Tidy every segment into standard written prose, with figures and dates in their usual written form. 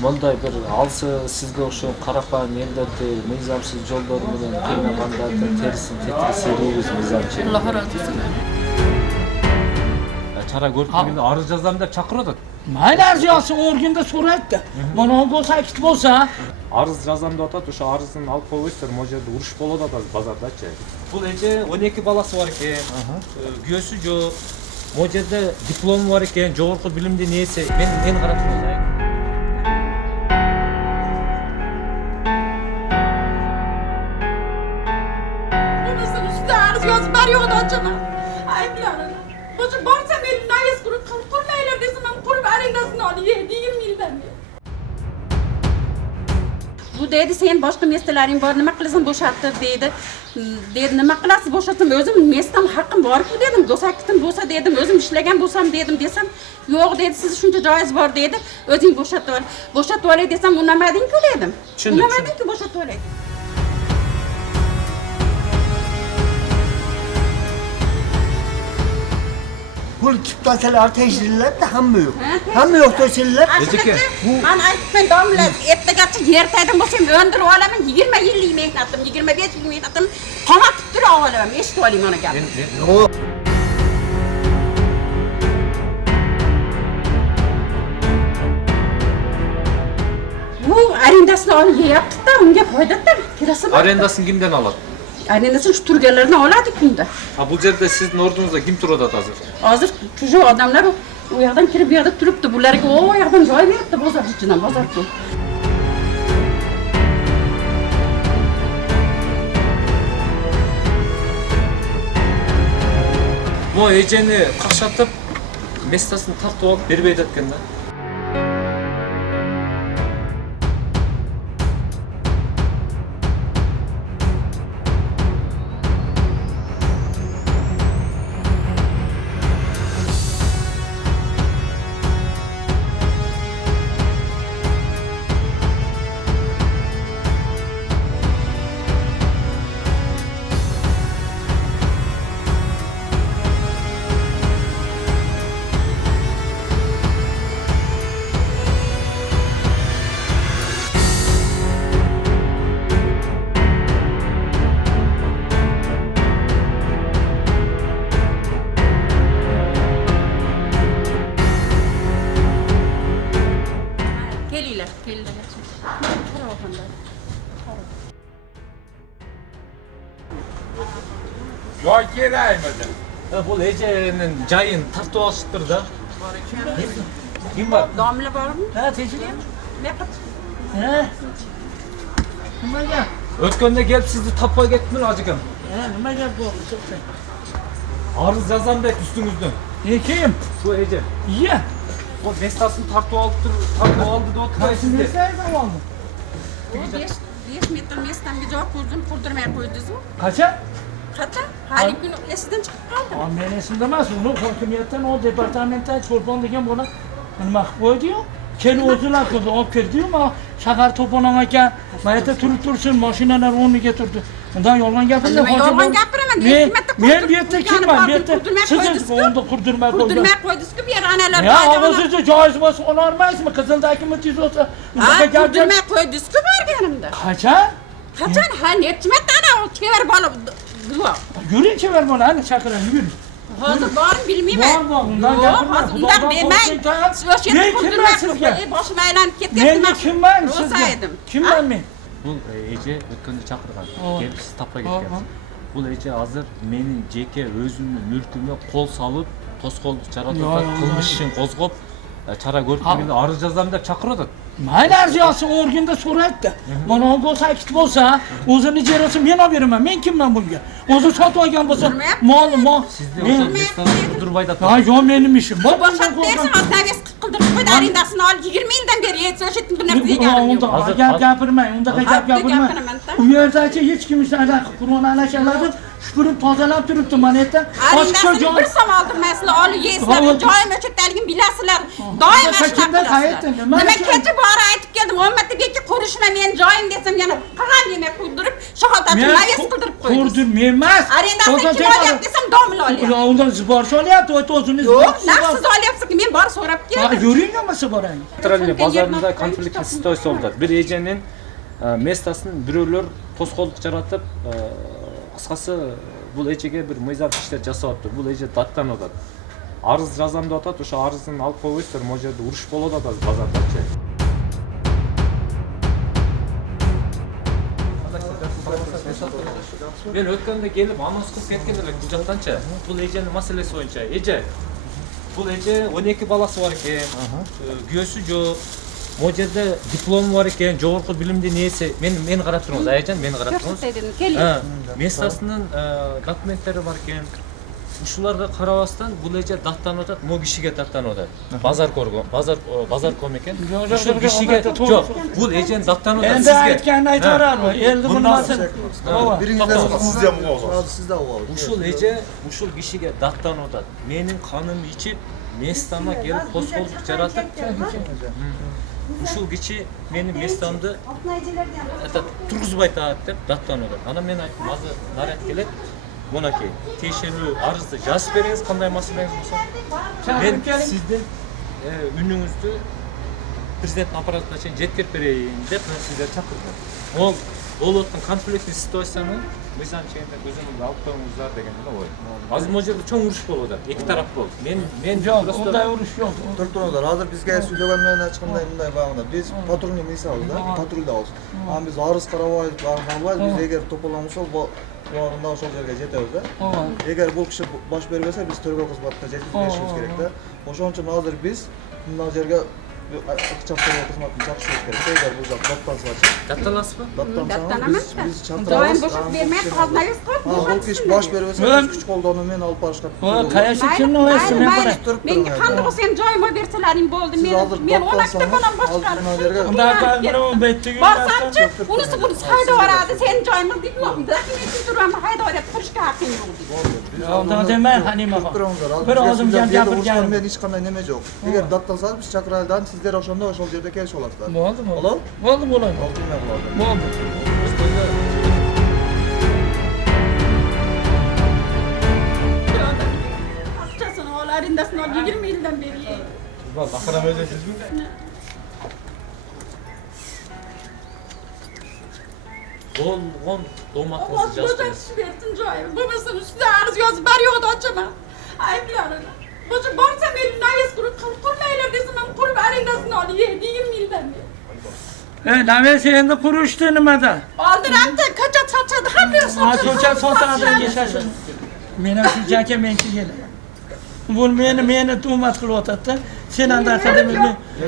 Мындай бир алсы сизге окшогон карапайым элдерди мыйзамсыз жолдор менен кыйнагандарды терисин тетирип серүүбүз мыйзамчы. Allah razı olsun. Чара көрүп арыз жазам деп чакырып атат. Mayli arz yazsın, organda soraydı da. Bana o bolsa, ikisi bolsa. Арыз жазам деп атат, ошо арызын алып койбойсуздар, могу жерде уруш болуп атат базардачы. Бул эже 12 баласы бар экен. Күйөөсү жок. Могу жерде диплому бар экен, жогорку билимдин ээси. Мен карап турайын. Babasının üstüne arız yazıp veriyordu acaba. Ayıplarım. Hoca barsam elinden yes kurup kurmaylar desin ben kurup arendasını alıyor. Değil milden mi? Bu dedi senin başka meselelerin var nima qilasan boşalttır dedi. Dedi nima qilasiz boşaltdim özüm mesdan haqqim bor-ku dedim. Do'sakitim bo'lsa dedim, özüm ishlagan bo'lsam dedim desam, yo'q dedi siz shuncha joyingiz bor dedi. O'zing boşaltib ol. Boşaltib olay desam, unamading-ku dedim. Unamading-ku boşaltib olay. Bu tüptaseler teşhirler de hamı yok. Hamı yok teşhirler. Ejike, Ben aytibmen domla ertagacha yer taydan bo'lsam o'ndirib olaman. 20 yillik mehnatim, 25 yillik mehnatim qamatib turib olaman. Eshitib oling mana gapni. Yok. Bu arendasini olib yeyapti-da, unga foydadir. Kirasi bor. Арендасын кимден алат? Arendasini shu turganlardan oladi kunda. Ha bu жерде сиздин ордуңузда ким туруп атат азыр? Hozir shu odamlar u yoqdan kirib bu yoqda turibdi. Bularga o yoqdan joy beribdi bozor ichidan, bozorga. Mo эжени какшатып, местасын тартып алып бербей жатқан да. Kelinglar. Qara oxanlar. Joy kerakmidi? Бул эженин жайын тартып алышыптыр да. Ким бар? Domla bormi? Ha, teşhirler. Ne qilib? Ha. Nima gap? Өткөндө келип сизди таппай кеттим ажыкам. Ha, nima gap bo'ldi? To'xta. Арыз жазам деп үстүңүздөн. Kim? Şu эже. Iya. Бул местасын тартып алды деп атпайсыз Kaçın сизде. nesaydı oldu? 5 metr mestamga javob qildim, qurdirmay qo'ydingiz-ku. Kaça? Qachon? Hali kun esidan chiqib qoldi. Aa, men esimde emas. Uni hokimiyatdan o departamentdan Cho'lpon degan bola nima qilib qo'ydi-yu? Kelib o'zilar qildi, olib keldi-yu. Ma shahar to'polon aka, mayerda turib tursin, mashinalar o'rniga turdi. Undan yolg'on gapirdi. Nima yolg'on gapiraman? Men bu yerda kimman? Bu yerda siz onda qurdirmay qo'ygan. Qurdirmay qo'ydingiz-ku, bu yer analar. Ya, og'zingizni joiz bo'lsa ololmaysizmi? Qizildagi mutiz bo'lsa, unaqa gap Qurdirmay qo'ydingiz-ku berganimda. Qachon? Qachon? Ha, necha marta ana o chevar bola guvoh. Yuring chevar bola, ana chaqiraman, yuring. Hozir borim bilmayman. Bor, undan gapirma. Hozir undan demang. O'sha yerda qurdirmay qo'yib, boshim aylanib ketgan. Men kimman Rosa sizga? edim. Kimman men? Бул эже өткөндө чакырган. Ооба. Келип сиз таппай Ооба. кеткенсиз. Бул эже азыр менин жеке өзүмдүн мүлкүмө кол салып, тоскоолдук жаратып Yo, атат, yo, кылмыш ишин козгоп, чара көрүп арыз жазам деп чакырып атат. Mayli arz yazsın, organda soraydı da. Bana o bolsa, ikisi bolsa, o'zini ijarasi men olib beraman. Men kimman bunga? O'zi sotib olgan bo'lsa, mol. Sizde olsa местаны кудурбай да. Ha, yo benim işim. Bak Boşalt bersin, otobus qildirib qo'ydi, arendasini olib 20 yildan beri yetsa o'sha yerda bir narsa yeganim yo'q. Unda gap gapirmang, unda gap gapirmang. gapiraman-da. U yerdachi hech kim ishlardan Qur'on alashaladim. Shu Süpürüp tozalab turibdi mana yerda. Ochiqcha Arendasini bir som oldirmaysizlar, olib yeysizlar, joyim o'chakdaligini bilasizlar. Doim mana shunaqa Kimdan qayerdan? qilasizlar. Nima Nima uchun? kecha bora aytib keldim, ommatga qurishma men joyim desam yana qag'an demak quydirib, shahodatni mavis qildirib qo'ydi. Qurdim men emas. Arendasini kim olyapti desam domla olyapti. Undan zibor solyapti, o'ziniz. Yo'q, naqsiz olyapsiz, men bor so'rab keldim. Yuring olmasa borang. Avstraliya bozorida konfliktli situatsiya oldu. Bir ejenin mestasını biröler to'sqo'llik yaratib, qisqasi bu ejega bir mo'jaz ishlar jasayapti. Bu eje dattan o'tadi. Arz yazam deb atadi, o'sha arzni olib qo'yibsizlar, mo'jada urush bo'ladi bozordachi. Ben o'tganda kelib anons qilib ketganlar hujjatdancha. Bu ejani masalasi bo'yicha eje. Bu eje 12 balasi bor ekan. Göğsü yo'q. Mo'jada diplom bor ekan, jog'orqi bilimli nesi. Men qarab turamiz, ayajon, men qarab turamiz. Keling. Ha, mestasının dokumentlari bor ekan. Shularga qarabasdan bu eje dattan o'tadi, mo kishiga dattan o'tadi. Bozor ko'rgan, bozor kom ekan. Shu kishiga yo'q. Bu ejen dattan o'tadi Endi sizga. aytganini aytaverarmi? Endi bilmasin. Sizde o Sizde o Ушул эже ушул кишиге даттан атат. Менин каным ичип, местама келип тоскоолдук жаратып, ушул киши менин местамды тургузбай атат деп даттан атат. Ана мен айттым, азыр наряд келет. Монакей, тиешелүү арызды жазып бериңиз, кандай маселеңиз болсо. Мен сиздин үнүңүздү президенттин аппаратына чейин жеткирип берейин деп мен сиздерди чакырдым. Ол оттун конфликттүү ситуацияны мыйзам чегинде көзүңүздү алып коюңуздар деген ой. Азыр могу жерде чоң уруш болуп атат. Эки тарап болду. Мен Yo'q, unday urush yo'q. Turtunlar. Hozir bizga söylegan bilan chiqqanday bunday bag'da. Biz patrulni misolda, patruldamiz. Ama biz arız qaravoyib, barxanvoy biz agar to'polamiz bu vaqtda o'sha yerga jetamiz. Agar bu kishi bosh bermasa biz tergov xizmatida yetkazib berishimiz kerak-da. O'shaning uchun hozir biz bunday yerga iqtisod xizmatini chaqirishimiz kerak. Agar bu zot dottansiz. Dattalasызбы? Biz Joyim chaqiramiz. bo'shab bermay qolmaysiz Bu kishi bosh bermasa biz kuch qo'ldanib men olib borishga. Qaysi kimni o'ysin men bora. Menga qanday bo'lsa ham joyimga bersalaring bo'ldi. Men 12 ta bolam boshqarib. Unday qilib betdigi. Borsamchi, unisi haydaveradi. Sen joyimga diplomda. Men turaman haydaverib turishga haqqing yo'q deydi. Unday demang, Hanima. Bir odim gapirgan. Men hech qanday nima yo'q. Agar dottansiz biz chaqiradigan sizlar o'shanda o'sha yerda kelish olasizlar. Bo'ldimi? Bo'ldi? Bo'ldi. Bo'ldi. Akçasını ol, arendasını ol. 20 yıldan beri. Bakıram ödesizmi? Болгон дооматыңызды Babası жазып böcek бериңиз. versin joyim. Babasının üstüne arız yazıp veriyordu açama. Ayıplarını. Boşa barsam elini ayız kurup kurmaylar desem ben kurup arendasını ol. 20 yıldan beri. Navesi endi qurishdi nimada? Aldıramdı, kaçak saçadı, hamıyorsun. So'cha sotadan geçasin. Men ham shuncha aka menki kelaman. Bu meni tuhmat qilib o'tadi-da. Sen anda qadam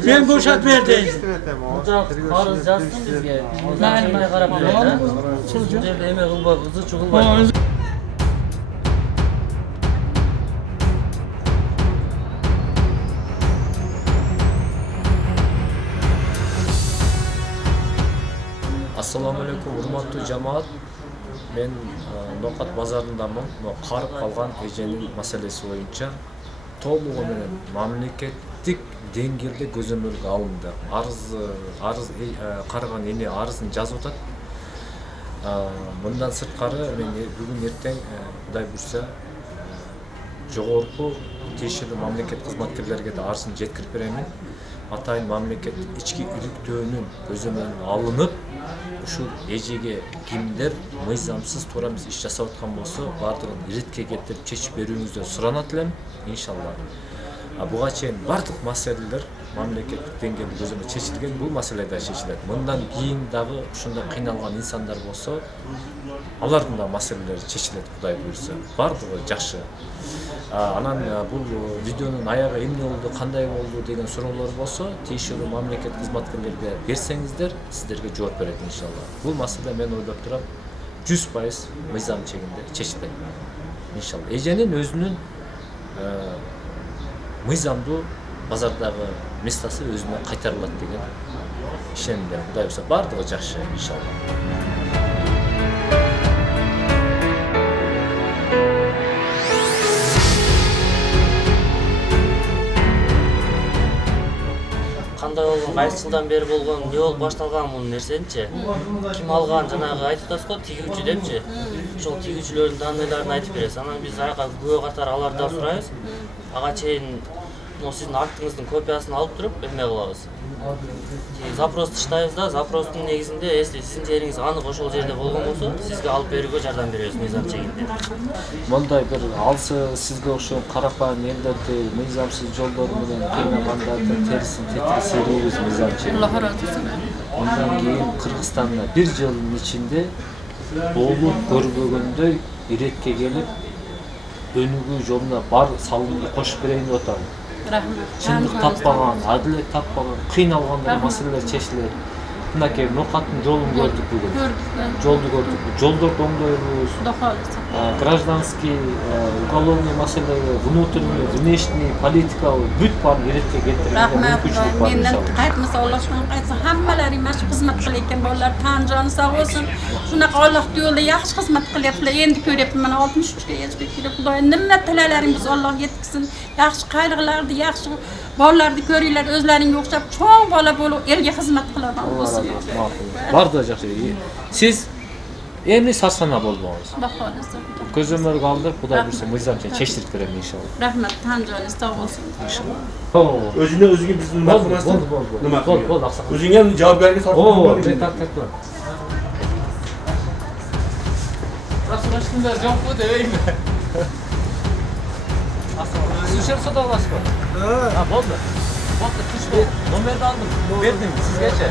men bo'shat ber deydi. Qarız yazsın bizga. Nima qarab beradi? Bu yerda emek qilib qizi chug'ilmaydi. Assalamu alaykum, hurmatlı cemaat. Men Noqat bozorindamın. Qarib qolgan ejenin masalasi bo'yicha толугу менен мамлекеттик деңгээлде көзөмөлгө алынды. Арыз карыган эне арызын жазып атат. Мындан сырткары мен бүгүн эртең Кудай буйрса жогорку тиешелүү мамлекет кызматкерлерге да арызын жеткирип беремин. Атайын мамлекеттик ички иликтөөнүн көзөмөлүнө алынып, ушул эжеге кимдер мыйзамсыз туура эмес иш жасап аткан болсо, бардыгын иретке келтирип чечип берүүңүздү суранат элем, иншалла. Буга чейин бардык маселелер мамлекеттик деңгээлде көзөмөл чечилген, бул маселе да чечилет. Мындан кийин дагы ушундай кыйналган инсандар болсо, алардын да маселелери чечилет, Кудай буйрса. Бардыгы жакшы. Анан бул видеонун аягы эмне болду, кандай болду деген суроолор болсо, тиешелүү мамлекет кызматкерлерге берсеңиздер, сиздерге жооп берет иншалла. Бул маселе мен ойлоп турам 100% мыйзам чегинде чечилет. Иншалла. Эженин өзүнүн мыйзамдуу базардагы местасы өзүнө кайтарылат деген ишенимде. Кудай буйрса бардыгы жакшы иншалла. кандай болгон, кайсы жылдан бери болгон, эмне болуп башталган бул нерсеничи? Ким алган, жанагы айтып атасыз го, тигүүчү депчи. Ошол тигүүчүлөрдүн данныйларын айтып бересиз. Анан биз аяка күбө катары алардан сурайбыз. Ага чейин сиздин актыңыздын копиясын алып туруп эме кылабыз. Запрос таштайбыз да, запростун негизинде, если сиздин жериңиз анык ошол жерде болгон болсо, сизге алып берүүгө жардам беребиз мыйзам чегинде. Мындай бир алсы сизге окшогон карапайым элдерди мыйзамсыз жолдор менен кыйнагандарды терисин тетирсейбиз мыйзам чегинде. Alloh razı olsun. Ondan keyin Kırgızstanda bir yılın içinde olup görбөгөндөй иретке келип өнүгүү жолуна бар салымды кошуп берейин деп атам. Rahmet. Чындык таппаган, адилет таппаган, кыйналган маселелер чечилет. Мынакей ноокаттын жолун көрдүк бүгүн. Gördük. Жолду көрдүк. Жолдорду оңдойбуз. Dokalısın. Гражданский, уголовный маселеге, внутренний, внешний, политикалык бүт бар иретке келтирген Rahmet. мүмкүнчүлүк бар. Menden мисалы. qaytmasa Allah'tan qaytsa hammalari mana shu xizmat qilayotgan bolalar tan joni sog' bo'lsin. Shunaqa Alloh yo'lida yaxshi xizmat qilyaptilar. Endi ko'ryapman mana 63 ga yetib kelib Xudoy nima tilalaringiz Alloh yetkazsin. Yaxshi qayg'ularni, yaxshi bolalarni ko'ringlar, o'zlaringga o'xshab cho'ng bola bo'lib elga xizmat qiladi. Allah razı olsun. Makul. Var da жақсы. Siz emni сарсана болбоңуз. Xudo xolisa. Көзөмөр калдырып, Кудай буйрса мыйзамча чечтирип берем иншалла. Rahmet. Tan joni sog' bo'lsin. Özüne özüge bizim nima qilmasdan nima qilgan? Bo'ldi, aqsa. O'zingga ham javobgarlik tortib tak. Распроштыңдар жоқ қой деймін. Сушер сода аласыз ба? Болды. Болды, номерді алдым, бердім сізгече.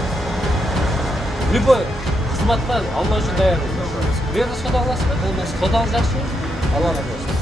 Любой қызматқа алла үшін даярмын. Берді сода аласыз ба? Сода жақсы. Алла разы болсын.